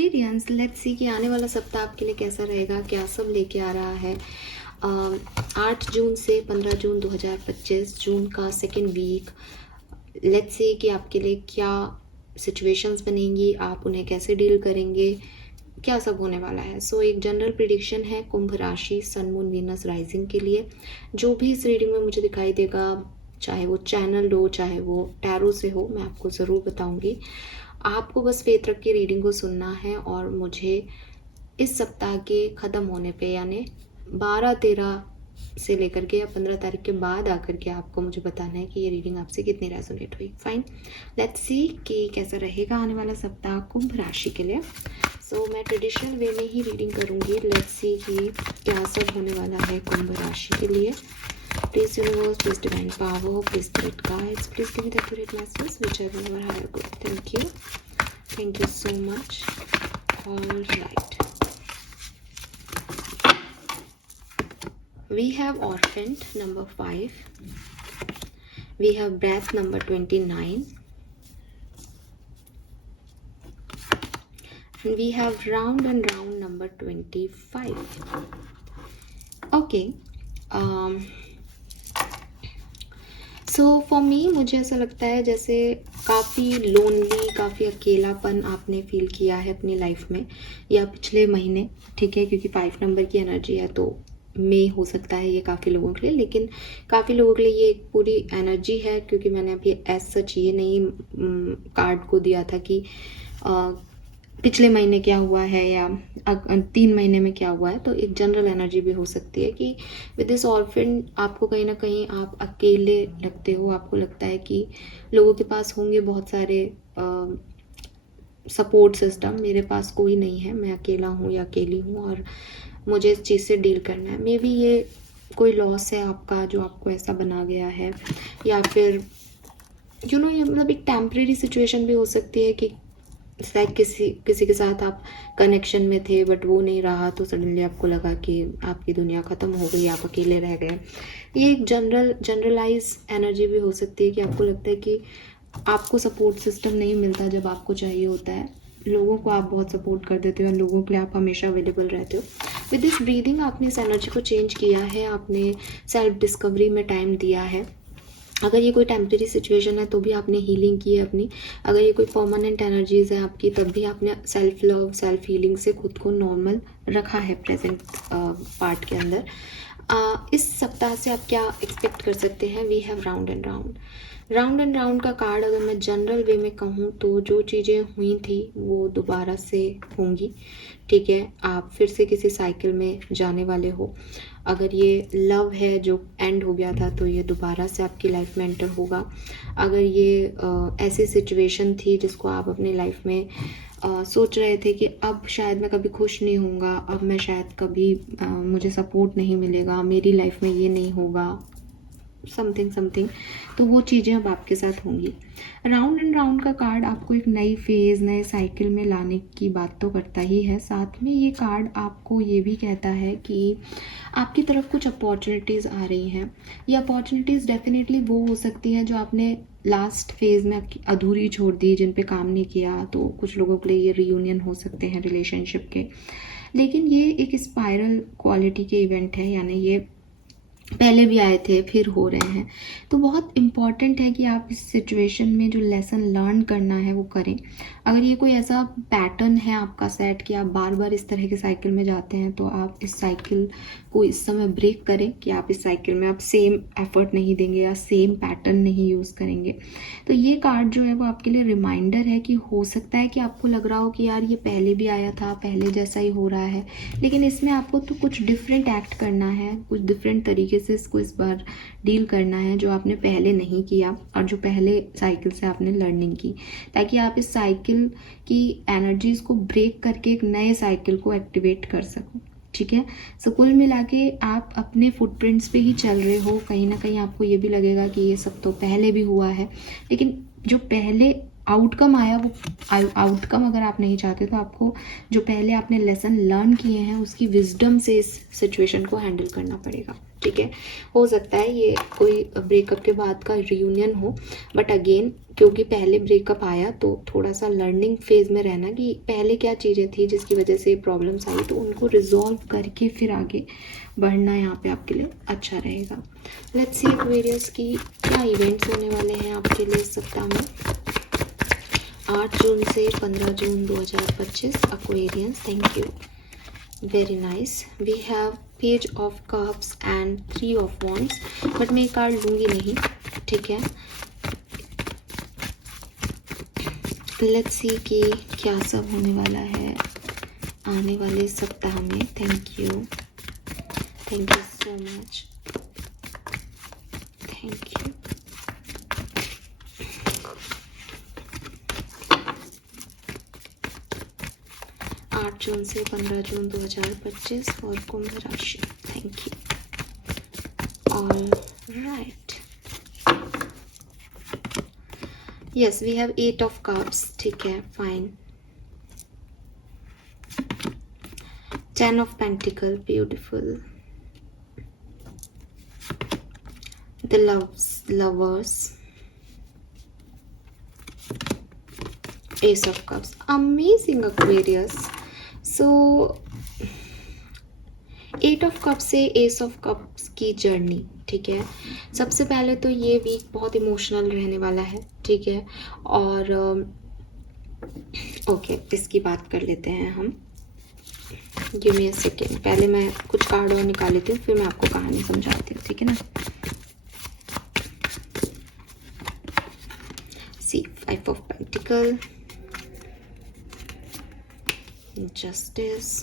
Aquarians, let's see कि आने वाला सप्ताह आपके लिए कैसा रहेगा, क्या सब लेके आ रहा है। 8 जून से 15 जून 2025, जून का सेकेंड वीक। लेट्स सी कि आपके लिए क्या सिचुएशंस बनेंगी, आप उन्हें कैसे डील करेंगे, क्या सब होने वाला है। सो एक जनरल प्रिडिक्शन है कुंभ राशि, सन मून वीनस राइजिंग के लिए। जो भी इस रीडिंग में मुझे दिखाई देगा, चाहे वो चैनल हो चाहे वो टैरो से हो, मैं आपको ज़रूर बताऊंगी। आपको बस फेथ रख के रीडिंग को सुनना है और मुझे इस सप्ताह के ख़त्म होने पे, यानी 12-13 से लेकर के या 15 तारीख के बाद आकर के आपको मुझे बताना है कि ये रीडिंग आपसे कितनी रेजोनेट हुई। फाइन, लेट्स सी कि कैसा रहेगा आने वाला सप्ताह कुंभ राशि के लिए। सो मैं ट्रेडिशनल वे में ही रीडिंग करूँगी। लेट्स सी कि क्या सब होने वाला है कुंभ राशि के लिए। Please universe, please divine power, please spirit guides, please give me the accurate messages, whichever you are higher good. Thank you so much. All right, we have orphaned number 5, we have breath number 29, and we have round and round number 25. Okay, so for me, मुझे ऐसा लगता है जैसे काफ़ी lonely, काफ़ी अकेलापन आपने feel किया है अपनी लाइफ में या पिछले महीने, ठीक है, क्योंकि 5 नंबर की एनर्जी है तो में हो सकता है ये काफ़ी लोगों के लिए, लेकिन काफ़ी लोगों के लिए ये एक पूरी एनर्जी है, क्योंकि मैंने अभी एज सच ये नहीं कार्ड को दिया था कि पिछले महीने क्या हुआ है या 3 महीने में क्या हुआ है। तो एक जनरल एनर्जी भी हो सकती है कि विद दिस ऑर्फन आपको कहीं ना कहीं आप अकेले लगते हो। आपको लगता है कि लोगों के पास होंगे बहुत सारे सपोर्ट सिस्टम, मेरे पास कोई नहीं है, मैं अकेला हूँ या अकेली हूँ और मुझे इस चीज़ से डील करना है। मे बी ये कोई लॉस है आपका जो आपको ऐसा बना गया है, या फिर ये मतलब एक टेम्परेरी सिचुएशन भी हो सकती है कि शायद किसी के साथ आप कनेक्शन में थे बट वो नहीं रहा, तो सडनली आपको लगा कि आपकी दुनिया ख़त्म हो गई, आप अकेले रह गए। ये एक जनरलाइज एनर्जी भी हो सकती है कि आपको लगता है कि आपको सपोर्ट सिस्टम नहीं मिलता जब आपको चाहिए होता है। लोगों को आप बहुत सपोर्ट कर देते हो और लोगों के लिए आप हमेशा अवेलेबल रहते हो। विद दिस ब्रीदिंग आपने इस एनर्जी को चेंज किया है, आपने सेल्फ डिस्कवरी में टाइम दिया है। अगर ये कोई टेम्परेरी सिचुएशन है तो भी आपने हीलिंग की है अपनी, अगर ये कोई परमानेंट एनर्जीज है आपकी तब भी आपने सेल्फ लव, सेल्फ हीलिंग से खुद को नॉर्मल रखा है प्रेजेंट पार्ट के अंदर। इस सप्ताह से आप क्या एक्सपेक्ट कर सकते हैं? We have round and round का कार्ड अगर मैं जनरल वे में कहूँ तो जो चीज़ें हुई थी वो दोबारा से होंगी, ठीक है। आप फिर से किसी साइकिल में जाने वाले हो। अगर ये लव है जो एंड हो गया था तो ये दोबारा से आपकी लाइफ में एंटर होगा। अगर ये ऐसी सिचुएशन थी जिसको आप अपनी लाइफ में सोच रहे थे कि अब शायद मैं कभी खुश नहीं होऊंगा, अब मैं शायद कभी मुझे सपोर्ट नहीं मिलेगा, मेरी लाइफ में ये नहीं होगा, समथिंग, तो वो चीज़ें अब आपके साथ होंगी। राउंड एंड राउंड का कार्ड आपको एक नई फेज़, नए साइकिल में लाने की बात तो करता ही है, साथ में ये कार्ड आपको ये भी कहता है कि आपकी तरफ कुछ अपॉर्चुनिटीज़ आ रही हैं। ये अपॉर्चुनिटीज़ डेफिनेटली वो हो सकती हैं जो आपने लास्ट फेज़ में आपकी अधूरी छोड़ दी, जिन पे काम नहीं किया। तो कुछ लोगों के लिए ये रीयूनियन हो सकते हैं रिलेशनशिप के, लेकिन ये एक स्पाइरल क्वालिटी के इवेंट है, यानी ये पहले भी आए थे फिर हो रहे हैं। तो बहुत इम्पॉर्टेंट है कि आप इस सिचुएशन में जो लेसन लर्न करना है वो करें। अगर ये कोई ऐसा पैटर्न है आपका सेट कि आप बार बार इस तरह के साइकिल में जाते हैं तो आप इस साइकिल को इस समय ब्रेक करें कि आप इस साइकिल में आप सेम एफर्ट नहीं देंगे या सेम पैटर्न नहीं यूज़ करेंगे। तो ये कार्ड जो है वो आपके लिए रिमाइंडर है कि हो सकता है कि आपको लग रहा हो कि यार ये पहले भी आया था, पहले जैसा ही हो रहा है, लेकिन इसमें आपको तो कुछ डिफरेंट एक्ट करना है, कुछ डिफरेंट तरीके से इसको इस बार डील करना है जो आपने पहले नहीं किया और जो पहले साइकिल से आपने लर्निंग की, ताकि आप इस साइकिल की एनर्जीज को ब्रेक करके एक नए साइकिल को एक्टिवेट कर सको, ठीक है। सो कुल मिला के आप अपने फुटप्रिंट्स पे ही चल रहे हो। कहीं ना कहीं आपको ये भी लगेगा कि ये सब तो पहले भी हुआ है, लेकिन जो पहले आउटकम आया वो आउटकम अगर आप नहीं चाहते तो आपको जो पहले आपने लेसन लर्न किए हैं उसकी विजडम से इस सिचुएशन को हैंडल करना पड़ेगा। ठीक है। हो सकता है ये कोई ब्रेकअप के बाद का रियूनियन हो, बट अगेन क्योंकि पहले ब्रेकअप आया तो थोड़ा सा लर्निंग फेज में रहना कि पहले क्या चीज़ें थी जिसकी वजह से प्रॉब्लम्स आई, तो उनको रिजॉल्व करके फिर आगे बढ़ना यहाँ पे आपके लिए अच्छा रहेगा। लेट्स सी एक्वेरियस की क्या इवेंट्स होने वाले हैं आपके लिए इस सप्ताह में, 8 जून से 15 जून 2025। Aquarians, thank you, very nice. We have page of cups and 3 of wands, but मैं ये कार्ड लूँगी नहीं, ठीक है। लेट्स सी कि क्या सब होने वाला है आने वाले सप्ताह में। Thank you so much, thank you. जून से 15 जून 2025 और कुंभ राशि, thank you. All right, yes we have 8 of cups, ठीक है, fine. 10 of pentacle, beautiful. The lovers, ace of cups, amazing Aquarius. So 8 of cups से एस ऑफ कप्स की जर्नी, ठीक है। सबसे पहले तो ये वीक बहुत इमोशनल रहने वाला है, ठीक है। और ओके, इसकी बात कर लेते हैं हम। गिव मी अ सेकेंड, पहले मैं कुछ कार्ड और निकाल लेती हूँ, फिर मैं आपको कहानी समझाती हूँ, ठीक है ना। See 5 of pentacle, justice,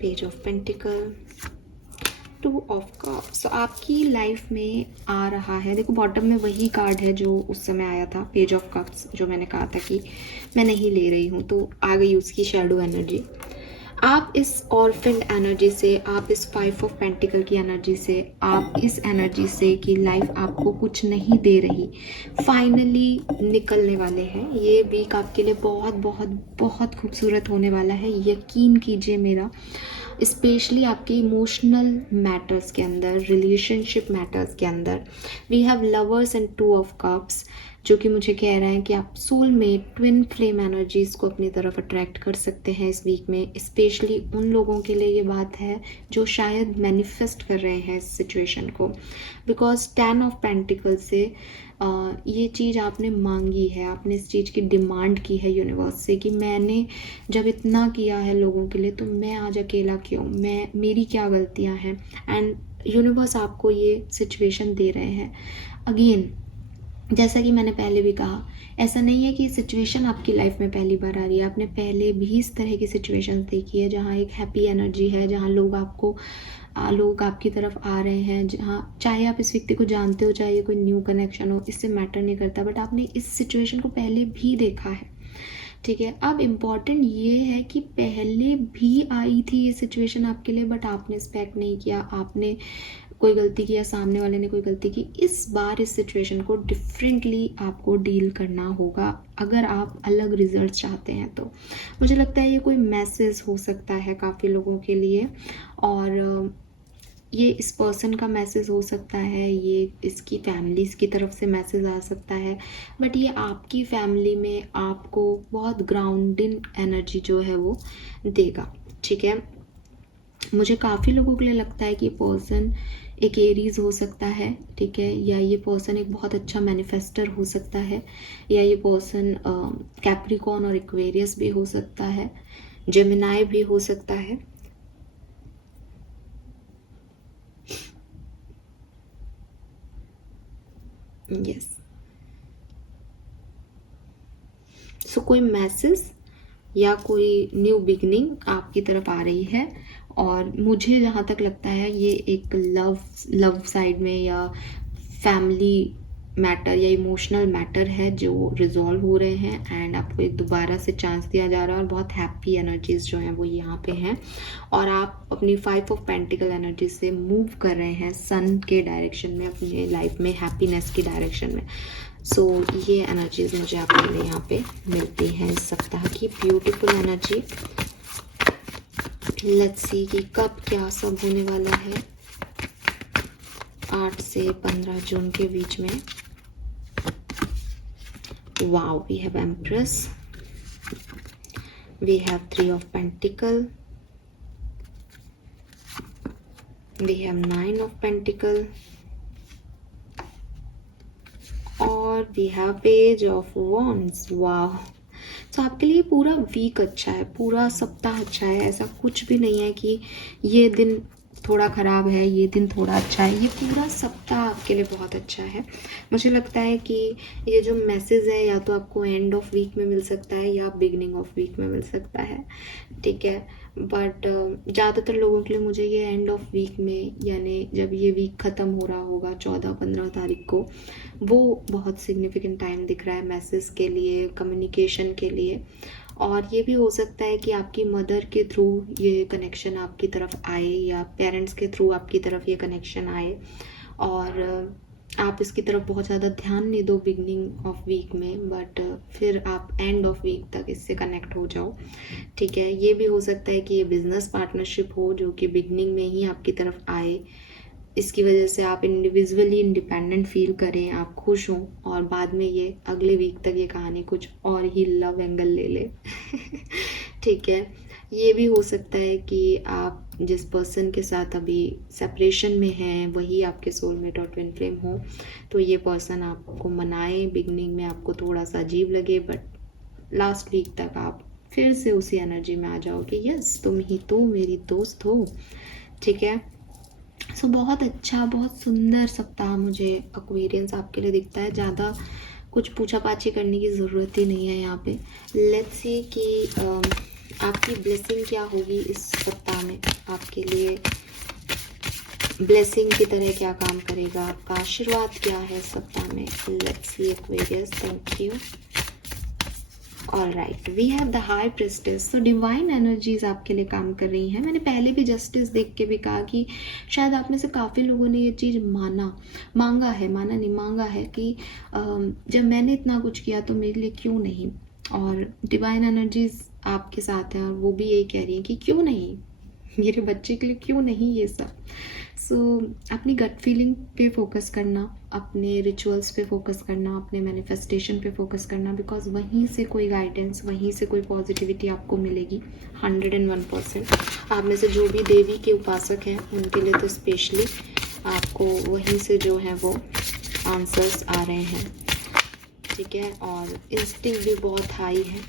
page of pentacle, 2 of cups. So आपकी लाइफ में आ रहा है, देखो बॉटम में वही कार्ड है जो उस समय आया था, पेज ऑफ कप्स, जो मैंने कहा था कि मैं नहीं ले रही हूँ, तो आ गई उसकी शैडो एनर्जी। आप इस ऑर्फेंड एनर्जी से, आप इस 5 ऑफ पेंटिकल की एनर्जी से, आप इस एनर्जी से कि लाइफ आपको कुछ नहीं दे रही, फाइनली निकलने वाले हैं। ये वीक आपके लिए बहुत बहुत बहुत खूबसूरत होने वाला है, यकीन कीजिए मेरा। स्पेशली आपके इमोशनल मैटर्स के अंदर, रिलेशनशिप मैटर्स के अंदर। We have lovers and 2 of cups, जो कि मुझे कह रहा है कि आप सोलमेट, ट्विन फ्लेम एनर्जीज़ को अपनी तरफ अट्रैक्ट कर सकते हैं इस वीक में। स्पेशली उन लोगों के लिए ये बात है जो शायद मैनिफेस्ट कर रहे हैं इस सिचुएशन को, बिकॉज 10 ऑफ पेंटिकल से ये चीज़ आपने मांगी है, आपने इस चीज़ की डिमांड की है यूनिवर्स से कि मैंने जब इतना किया है लोगों के लिए, तो मैं आज अकेला क्यों, मेरी क्या गलतियां हैं। एंड यूनिवर्स आपको ये सिचुएशन दे रहे हैं। अगेन, जैसा कि मैंने पहले भी कहा, ऐसा नहीं है कि सिचुएशन आपकी लाइफ में पहली बार आ रही है, आपने पहले भी इस तरह की सिचुएशन देखी है जहाँ एक हैप्पी एनर्जी है, जहाँ लोग आपकी तरफ आ रहे हैं, जहाँ चाहे आप इस व्यक्ति को जानते हो, चाहे ये कोई न्यू कनेक्शन हो, इससे मैटर नहीं करता, बट आपने इस सिचुएशन को पहले भी देखा है, ठीक है। अब इम्पॉर्टेंट ये है कि पहले भी आई थी ये सिचुएशन आपके लिए, बट आपने एक्सपेक्ट नहीं किया, आपने कोई गलती किया, सामने वाले ने कोई गलती की। इस बार इस सिचुएशन को डिफरेंटली आपको डील करना होगा अगर आप अलग रिजल्ट चाहते हैं तो। मुझे लगता है ये कोई मैसेज हो सकता है काफ़ी लोगों के लिए, और ये इस पर्सन का मैसेज हो सकता है, ये इसकी फैमिलीज की तरफ से मैसेज आ सकता है, बट ये आपकी फैमिली में आपको बहुत ग्राउंडिंग एनर्जी जो है वो देगा, ठीक है। मुझे काफ़ी लोगों के लिए लगता है कि पर्सन एक एरीज हो सकता है, ठीक है, या ये पर्सन एक बहुत अच्छा मैनिफेस्टर हो सकता है, या ये पर्सन कैप्रिकॉर्न और एक्वेरियस भी हो सकता है, जेमिनाई भी हो सकता है। यस, सो कोई मैसेज या कोई न्यू बिगनिंग आपकी तरफ आ रही है, और मुझे जहाँ तक लगता है ये एक लव साइड में या फैमिली मैटर या इमोशनल मैटर है जो रिजॉल्व हो रहे हैं, एंड आपको एक दोबारा से चांस दिया जा रहा है, और बहुत हैप्पी एनर्जीज जो हैं वो यहाँ पे हैं, और आप अपनी 5 ऑफ पेंटिकल एनर्जी से मूव कर रहे हैं सन के डायरेक्शन में, अपने लाइफ में हैप्पीनेस की डायरेक्शन में। सो ये एनर्जीज मुझे आपके लिए यहाँ पे मिलती हैं इस सप्ताह की, ब्यूटीफुल एनर्जी। लेट्स सी कि कब क्या सब होने वाला है 8 से 15 जून के बीच में। Wow, we have empress, we have 3 of Pentacle, we have 9 of Pentacle और we have Page of Wands। वाह, तो आपके लिए पूरा वीक अच्छा है, पूरा सप्ताह अच्छा है। ऐसा कुछ भी नहीं है कि ये दिन थोड़ा ख़राब है, ये दिन थोड़ा अच्छा है। ये पूरा सप्ताह आपके लिए बहुत अच्छा है। मुझे लगता है कि ये जो मैसेज है या तो आपको एंड ऑफ वीक में मिल सकता है या बिगनिंग ऑफ वीक में मिल सकता है, ठीक है। बट ज़्यादातर लोगों के लिए मुझे ये एंड ऑफ वीक में, यानी जब ये वीक ख़त्म हो रहा होगा 14-15 तारीख को, वो बहुत सिग्निफिकेंट टाइम दिख रहा है मैसेज के लिए, कम्युनिकेशन के लिए। और ये भी हो सकता है कि आपकी मदर के थ्रू ये कनेक्शन आपकी तरफ आए या पेरेंट्स के थ्रू आपकी तरफ ये कनेक्शन आए, और आप इसकी तरफ बहुत ज़्यादा ध्यान नहीं दो बिगनिंग ऑफ वीक में, बट फिर आप एंड ऑफ वीक तक इससे कनेक्ट हो जाओ, ठीक है। ये भी हो सकता है कि ये बिजनेस पार्टनरशिप हो जो कि बिगनिंग में ही आपकी तरफ आए, इसकी वजह से आप इंडिविजुअली इंडिपेंडेंट फील करें, आप खुश हों, और बाद में ये अगले वीक तक ये कहानी कुछ और ही लव एंगल ले ले ठीक है। ये भी हो सकता है कि आप जिस पर्सन के साथ अभी सेपरेशन में हैं वही आपके सोलमेट और ट्विन फ्लेम हो, तो ये पर्सन आपको मनाए। बिगनिंग में आपको थोड़ा सा अजीब लगे, बट लास्ट वीक तक आप फिर से उसी एनर्जी में आ जाओगे, यस तुम ही तो मेरी दोस्त हो, ठीक है। सो बहुत अच्छा, बहुत सुंदर सप्ताह मुझे एक्वेरियंस आपके लिए दिखता है। ज़्यादा कुछ पूछा पाछी करने की ज़रूरत ही नहीं है यहाँ पे। लेट्स सी कि आपकी ब्लेसिंग क्या होगी इस सप्ताह में, आपके लिए ब्लेसिंग की तरह क्या काम करेगा, आपका आशीर्वाद क्या है इस सप्ताह में। Let's see Aquarius, thank you. Alright, we have the high priestess. तो डिवाइन एनर्जीज आपके लिए काम कर रही हैं। मैंने पहले भी जस्टिस देख के भी कहा कि शायद आप में से काफ़ी लोगों ने ये चीज़ मांगा है कि जब मैंने इतना कुछ किया तो मेरे लिए क्यों नहीं। और डिवाइन एनर्जीज आपके साथ है और वो भी यही कह रही है कि क्यों नहीं, मेरे बच्चे के लिए क्यों नहीं ये सब। सो अपनी गट फीलिंग पे फोकस करना, अपने रिचुअल्स पे फोकस करना, अपने मैनिफेस्टेशन पे फोकस करना, बिकॉज वहीं से कोई गाइडेंस, वहीं से कोई पॉजिटिविटी आपको मिलेगी 101%। आप में से जो भी देवी के उपासक हैं उनके लिए तो स्पेशली आपको वहीं से जो है वो आंसर्स आ रहे हैं, ठीक है। और इंस्टिंक्ट भी बहुत हाई है,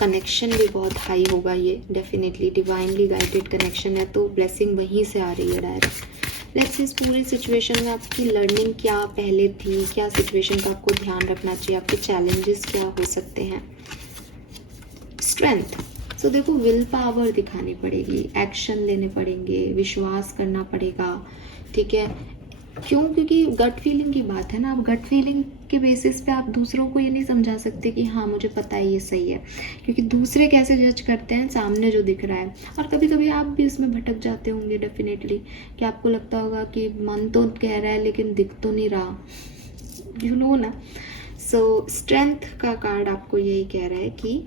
कनेक्शन भी बहुत हाई होगा, ये डेफिनेटली डिवाइनली गाइडेड कनेक्शन है, तो ब्लेसिंग वहीं से आ रही है डायरेक्ट। लेट्स इस पूरे सिचुएशन में आपकी लर्निंग क्या पहले थी, क्या सिचुएशन का आपको ध्यान रखना चाहिए, आपके चैलेंजेस क्या हो सकते हैं। स्ट्रेंथ, सो देखो विल पावर दिखानी पड़ेगी, एक्शन लेने पड़ेंगे, विश्वास करना पड़ेगा, ठीक है। क्यों? क्योंकि गट फीलिंग की बात है ना। आप गट फीलिंग के बेसिस पे आप दूसरों को ये नहीं समझा सकते कि हाँ मुझे पता है ये सही है, क्योंकि दूसरे कैसे जज करते हैं, सामने जो दिख रहा है। और कभी कभी आप भी इसमें भटक जाते होंगे डेफिनेटली, कि आपको लगता होगा कि मन तो कह रहा है लेकिन दिख तो नहीं रहा, यू नो ना। सो स्ट्रेंथ का कार्ड आपको यही कह रहा है कि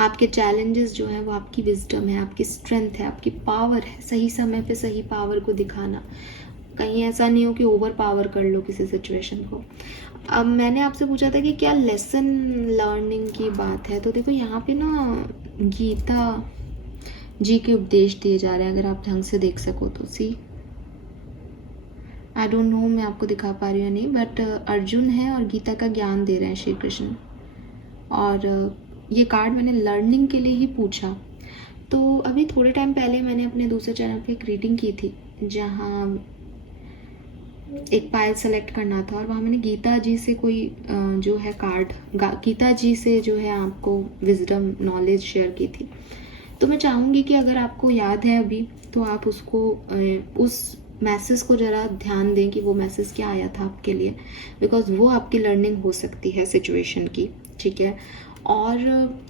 आपके चैलेंजेस जो है वो आपकी विजडम है, आपकी स्ट्रेंथ है, आपकी पावर है, सही समय पे सही पावर को दिखाना। कहीं ऐसा नहीं हो कि ओवर पावर कर लो किसी सिचुएशन को। अब मैंने आपसे पूछा था कि क्या लेसन लर्निंग की बात है, तो देखो यहाँ पे ना गीता जी के उपदेश दिए जा रहे हैं, अगर आप ढंग से देख सको तो। सी आई डोंट नो मैं आपको दिखा पा रही हूँ नहीं, बट अर्जुन है और गीता का ज्ञान दे रहे हैं श्री कृष्ण। और ये कार्ड मैंने लर्निंग के लिए ही पूछा। तो अभी थोड़े टाइम पहले मैंने अपने दूसरे चैनल पे एक रीडिंग की थी जहाँ एक पायल सेलेक्ट करना था, और वहाँ मैंने गीता जी से कोई जो है कार्ड, गीता जी से जो है आपको विजडम नॉलेज शेयर की थी। तो मैं चाहूँगी कि अगर आपको याद है अभी तो आप उसको उस मैसेज को ज़रा ध्यान दें कि वो मैसेज क्या आया था आपके लिए, बिकॉज वो आपकी लर्निंग हो सकती है सिचुएशन की, ठीक है। और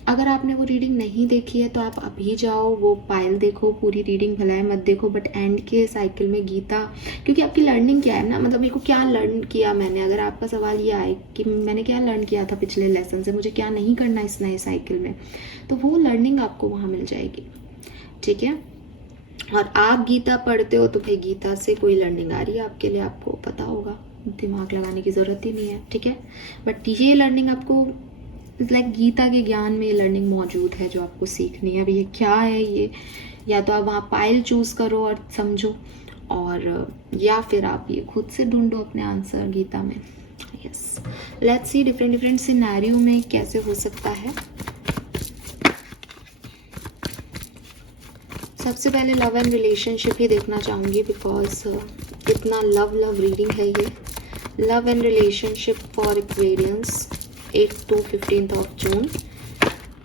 अगर आपने वो रीडिंग नहीं देखी है तो आप अभी जाओ, वो पायल देखो, पूरी रीडिंग भलाई मत देखो, बट एंड के साइकिल में गीता, क्योंकि आपकी लर्निंग क्या है ना, मतलब मेरे को क्या लर्न किया मैंने, अगर आपका सवाल ये आए कि मैंने क्या लर्न किया था पिछले लेसन से, मुझे क्या नहीं करना इस नए साइकिल में, तो वो लर्निंग आपको वहाँ मिल जाएगी, ठीक है। और आप गीता पढ़ते हो तो भाई गीता से कोई लर्निंग आ रही है आपके लिए, आपको पता होगा, दिमाग लगाने की ज़रूरत ही नहीं है, ठीक है। बट ये लर्निंग आपको लाइक गीता के ज्ञान में ये लर्निंग मौजूद है जो आपको सीखनी है। अब ये क्या है, ये या तो आप वहाँ पायल चूज़ करो और समझो, और या फिर आप ये खुद से ढूंढो अपने आंसर गीता में। Yes, let's see different scenario में कैसे हो सकता है। सबसे पहले लव एंड रिलेशनशिप ही देखना चाहूँगी, बिकॉज इतना लव रीडिंग है ये। Love and relationship for Aquarians 8 to 15 जून।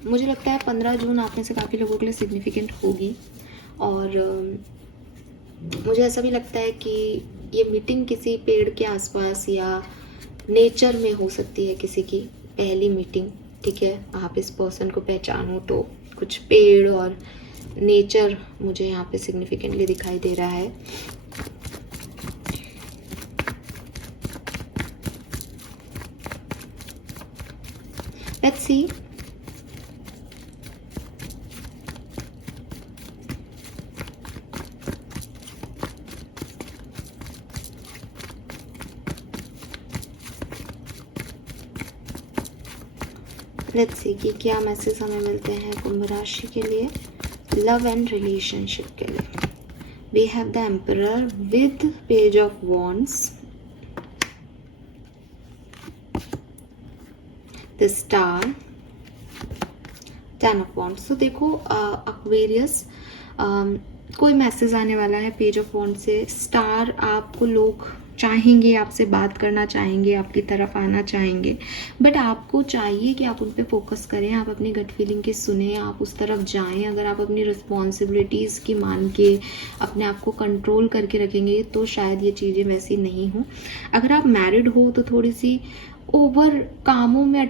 मुझे लगता है 15 जून आप में से काफ़ी लोगों के लिए सिग्निफिकेंट होगी, और मुझे ऐसा भी लगता है कि ये मीटिंग किसी पेड़ के आसपास या नेचर में हो सकती है, किसी की पहली मीटिंग, ठीक है। आप इस पर्सन को पहचानो तो कुछ पेड़ और नेचर मुझे यहाँ पे सिग्निफिकेंटली दिखाई दे रहा है। Let's see. लेट्स सी कि क्या मैसेज हमें मिलते हैं कुंभ राशि के लिए लव एंड रिलेशनशिप के लिए। We have the emperor with page of wands, the star, 10 of wands. तो देखो एक्वेरियस, कोई मैसेज आने वाला है पेज ऑफ वॉन्ड से। स्टार, आपको लोग चाहेंगे, आपसे बात करना चाहेंगे, आपकी तरफ आना चाहेंगे, बट आपको चाहिए कि आप उन पे फोकस करें, आप अपनी गट फीलिंग की सुने, आप उस तरफ जाएं। अगर आप अपनी रिस्पॉन्सिबिलिटीज़ की मान के अपने आप को कंट्रोल करके रखेंगे तो शायद ये चीज़ें वैसी नहीं हो। अगर आप मैरिड हो तो थोड़ी सी ओवर कामों में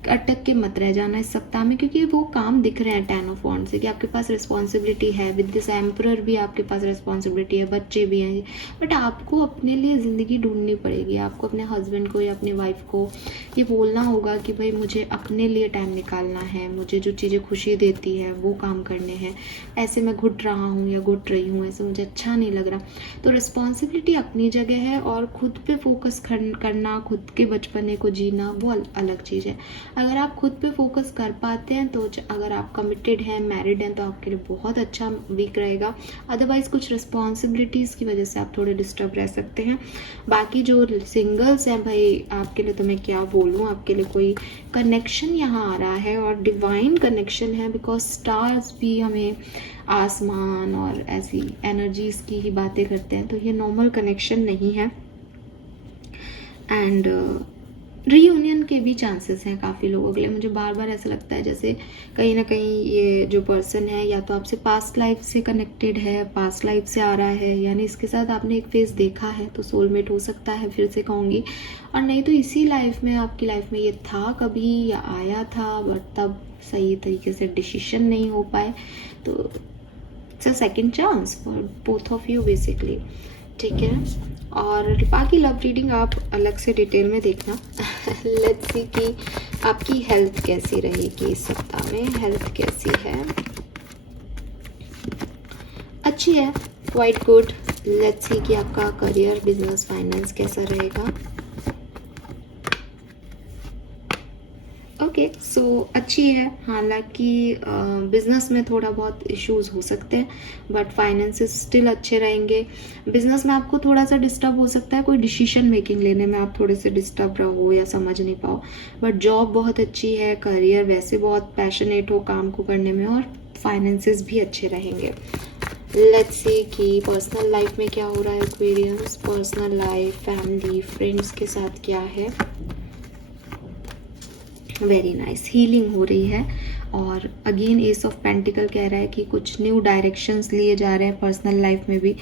अटक के मत रह जाना इस सप्ताह में, क्योंकि वो काम दिख रहे हैं 10 ऑफ वॉन्ड्स से कि आपके पास रिस्पॉन्सिबिलिटी है। विद दिस एम्परर भी आपके पास रिस्पॉन्सिबिलिटी है, बच्चे भी हैं, बट आपको अपने लिए ज़िंदगी ढूंढनी पड़ेगी। आपको अपने हस्बैंड को या अपनी वाइफ को ये बोलना होगा कि भाई मुझे अपने लिए टाइम निकालना है, मुझे जो चीज़ें खुशी देती है वो काम करने हैं। ऐसे मैं घुट रहा हूँ या घुट रही हूँ, ऐसे मुझे अच्छा नहीं लग रहा। तो रिस्पॉन्सिबिलिटी अपनी जगह है, और खुद पे फोकस करना, खुद के बचपने को जीना, वो अलग चीज़ है। अगर आप खुद पे फोकस कर पाते हैं तो, अगर आप कमिटेड हैं, मैरिड हैं, तो आपके लिए बहुत अच्छा वीक रहेगा। अदरवाइज कुछ रिस्पॉन्सिबिलिटीज़ की वजह से आप थोड़े डिस्टर्ब रह सकते हैं। बाकी जो सिंगल्स हैं भाई, आपके लिए तो मैं क्या बोलूँ, आपके लिए कोई कनेक्शन यहाँ आ रहा है, और डिवाइन कनेक्शन है, बिकॉज स्टार्स भी हमें आसमान और ऐसी एनर्जीज़ की ही बातें करते हैं, तो ये नॉर्मल कनेक्शन नहीं है। एंड रीयूनियन के भी चांसेस हैं काफ़ी लोगों के लिए। मुझे बार बार ऐसा लगता है जैसे कहीं ना कहीं ये जो पर्सन है या तो आपसे पास्ट लाइफ से कनेक्टेड है, पास्ट लाइफ से आ रहा है, यानी इसके साथ आपने एक फेस देखा है, तो सोलमेट हो सकता है, फिर से कहूँगी। और नहीं तो इसी लाइफ में, आपकी लाइफ में ये था कभी या आया था, बट तब सही तरीके से डिसीजन नहीं हो पाए, तो it's a second chance for both of you basically, ठीक है। और बाकी लव रीडिंग आप अलग से डिटेल में देखना। लेट्स सी कि आपकी हेल्थ कैसी रहेगी इस सप्ताह में। हेल्थ कैसी है? अच्छी है, क्वाइट गुड। लेट्स सी कि आपका करियर, बिजनेस, फाइनेंस कैसा रहेगा। ओके, सो अच्छी है। हालांकि बिजनेस में थोड़ा बहुत इश्यूज हो सकते हैं, बट फाइनेंसेस स्टिल अच्छे रहेंगे। बिजनेस में आपको थोड़ा सा डिस्टर्ब हो सकता है, कोई डिसीजन मेकिंग लेने में आप थोड़े से डिस्टर्ब रहो या समझ नहीं पाओ, बट जॉब बहुत अच्छी है। करियर वैसे बहुत पैशनेट हो काम को करने में, और फाइनेंसेस भी अच्छे रहेंगे। लेट्स सी कि पर्सनल लाइफ में क्या हो रहा है Aquarians. Personal life, family, friends के साथ क्या है। वेरी नाइस, हीलिंग हो रही है। और अगेन एस ऑफ पेंटिकल कह रहा है कि कुछ न्यू डायरेक्शंस लिए जा रहे हैं पर्सनल लाइफ में भी,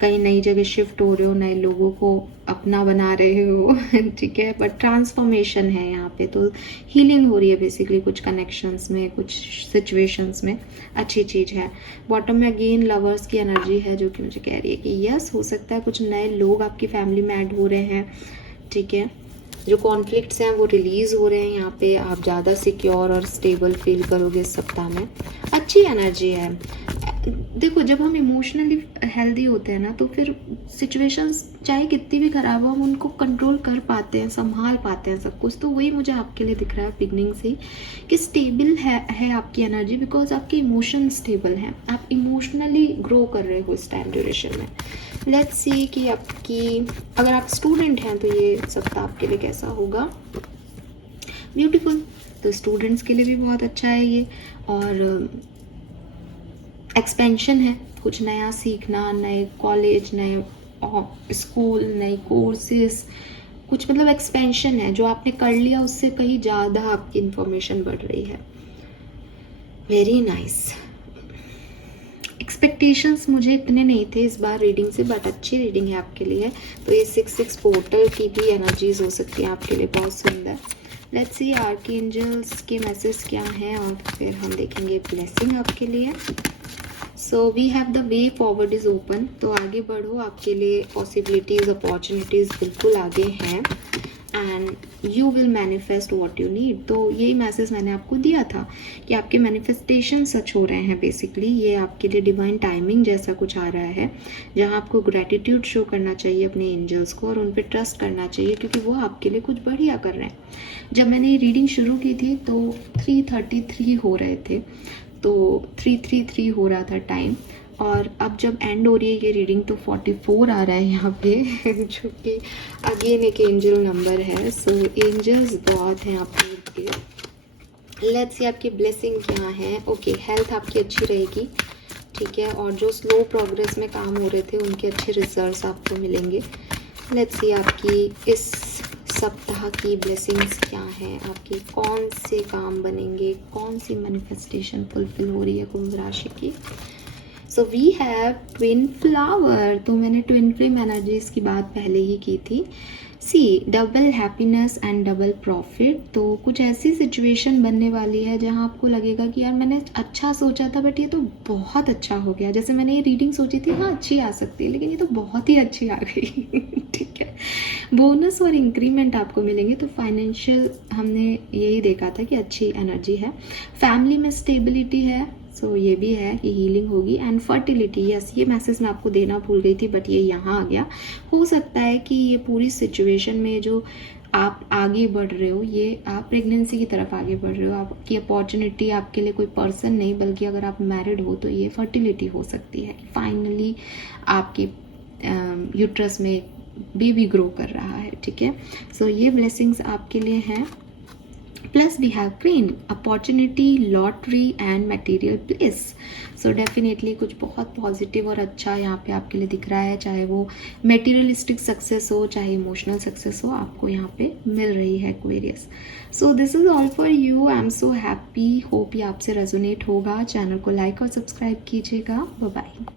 कहीं नई जगह शिफ्ट हो रहे हो, नए लोगों को अपना बना रहे हो ठीक है, बट ट्रांसफॉर्मेशन है यहाँ पे, तो हीलिंग हो रही है बेसिकली कुछ कनेक्शंस में, कुछ सिचुएशंस में, अच्छी चीज़ है। बॉटम में अगेन लवर्स की एनर्जी है जो कि मुझे कह रही है कि यस हो सकता है कुछ नए लोग आपकी फैमिली में ऐड हो रहे हैं, ठीक है। जो कॉन्फ्लिक्ट्स हैं वो रिलीज़ हो रहे हैं यहाँ पे, आप ज़्यादा सिक्योर और स्टेबल फील करोगे इस सप्ताह में, अच्छी एनर्जी है। देखो जब हम इमोशनली हेल्दी होते हैं ना तो फिर सिचुएशंस चाहे कितनी भी ख़राब हो हम उनको कंट्रोल कर पाते हैं, संभाल पाते हैं सब कुछ। तो वही मुझे आपके लिए दिख रहा है बिगनिंग से ही कि स्टेबल है आपकी एनर्जी, बिकॉज आपके इमोशन स्टेबल हैं, आप इमोशनली ग्रो कर रहे हो इस टाइम ड्यूरेशन में। लेट्स सी कि आपकी, अगर आप स्टूडेंट हैं तो ये सप्ताह आपके लिए कैसा होगा। ब्यूटीफुल, तो स्टूडेंट्स के लिए भी बहुत अच्छा है ये, और एक्सपेंशन है, कुछ नया सीखना, नए कॉलेज, नए स्कूल, नए कोर्सेज, कुछ मतलब एक्सपेंशन है, जो आपने कर लिया उससे कहीं ज़्यादा आपकी इंफॉर्मेशन बढ़ रही है। Very nice. एक्सपेक्टेशंस मुझे इतने नहीं थे इस बार रीडिंग से, बट अच्छी रीडिंग है आपके लिए। तो ये 6 पोर्टल की भी एनर्जीज हो सकती है आपके लिए, बहुत सुंदर। लेट्स सी आर्कएंजल्स के मैसेज क्या हैं, और फिर हम देखेंगे ब्लेसिंग आपके लिए। So we have the way forward is open, तो आगे बढ़ो, आपके लिए पॉसिबिलिटीज़, अपॉर्चुनिटीज़ बिल्कुल आगे हैं, and you will manifest what you need. तो यही मैसेज मैंने आपको दिया था कि आपके मैनिफेस्टेशन सच हो रहे हैं बेसिकली। ये आपके लिए डिवाइन टाइमिंग जैसा कुछ आ रहा है, जहाँ आपको ग्रैटिट्यूड शो करना चाहिए अपने एंजल्स को, और उन पर ट्रस्ट करना चाहिए क्योंकि वो आपके लिए कुछ बढ़िया कर रहे हैं। जब मैंने ये रीडिंग शुरू की थी तो 3:33 हो रहे थे, तो 333 हो रहा था टाइम, और अब जब एंड हो रही है ये रीडिंग तो 44 आ रहा है यहाँ पे जो कि अगेन एक एंजल नंबर है। सो एंजल्स बहुत हैं आपके लिए। लेट्स सी आपकी ब्लेसिंग क्या है। ओके, हेल्थ आपकी अच्छी रहेगी, ठीक है, और जो स्लो प्रोग्रेस में काम हो रहे थे उनके अच्छे रिजल्ट्स आपको मिलेंगे। लेट्स सी आपकी इस सप्ताह की ब्लेसिंग्स क्या हैं, आपकी कौन से काम बनेंगे, कौन सी मैनिफेस्टेशन फुलफिल हो रही है कुंभ राशि की। So we have twin flower, तो मैंने ट्विन फ्लेम एनर्जीज की बात पहले ही की थी। See double happiness and double profit, तो कुछ ऐसी सिचुएशन बनने वाली है जहां आपको लगेगा कि यार मैंने अच्छा सोचा था बट ये तो बहुत अच्छा हो गया। जैसे मैंने ये रीडिंग सोची थी हाँ अच्छी आ सकती है, लेकिन ये तो बहुत ही अच्छी आ गई ठीक है। बोनस और इंक्रीमेंट आपको मिलेंगे, तो फाइनेंशियल हमने यही देखा था कि अच्छी एनर्जी है। फैमिली में स्टेबिलिटी है, सो ये भी है कि हीलिंग होगी। एंड फर्टिलिटी, यस ये मैसेज मैं आपको देना भूल गई थी बट ये यहाँ आ गया। हो सकता है कि ये पूरी सिचुएशन में जो आप आगे बढ़ रहे हो, ये आप प्रेगनेंसी की तरफ आगे बढ़ रहे हो, आपकी अपॉर्चुनिटी आपके लिए कोई पर्सन नहीं बल्कि अगर आप मैरिड हो तो ये फर्टिलिटी हो सकती है। फाइनली आपकी यूट्रस में बेबी ग्रो कर रहा है, ठीक है। सो ये ब्लेसिंग्स आपके लिए हैं। Plus we have queen, opportunity, lottery and material bliss. So definitely कुछ बहुत पॉजिटिव और अच्छा यहाँ पे आपके लिए दिख रहा है, चाहे वो मटेरियलिस्टिक सक्सेस हो चाहे इमोशनल सक्सेस हो, आपको यहाँ पे मिल रही है Aquarius. So this is all for you, I am so happy, hope ये आपसे रेजोनेट होगा। चैनल को लाइक और सब्सक्राइब कीजिएगा। Bye bye.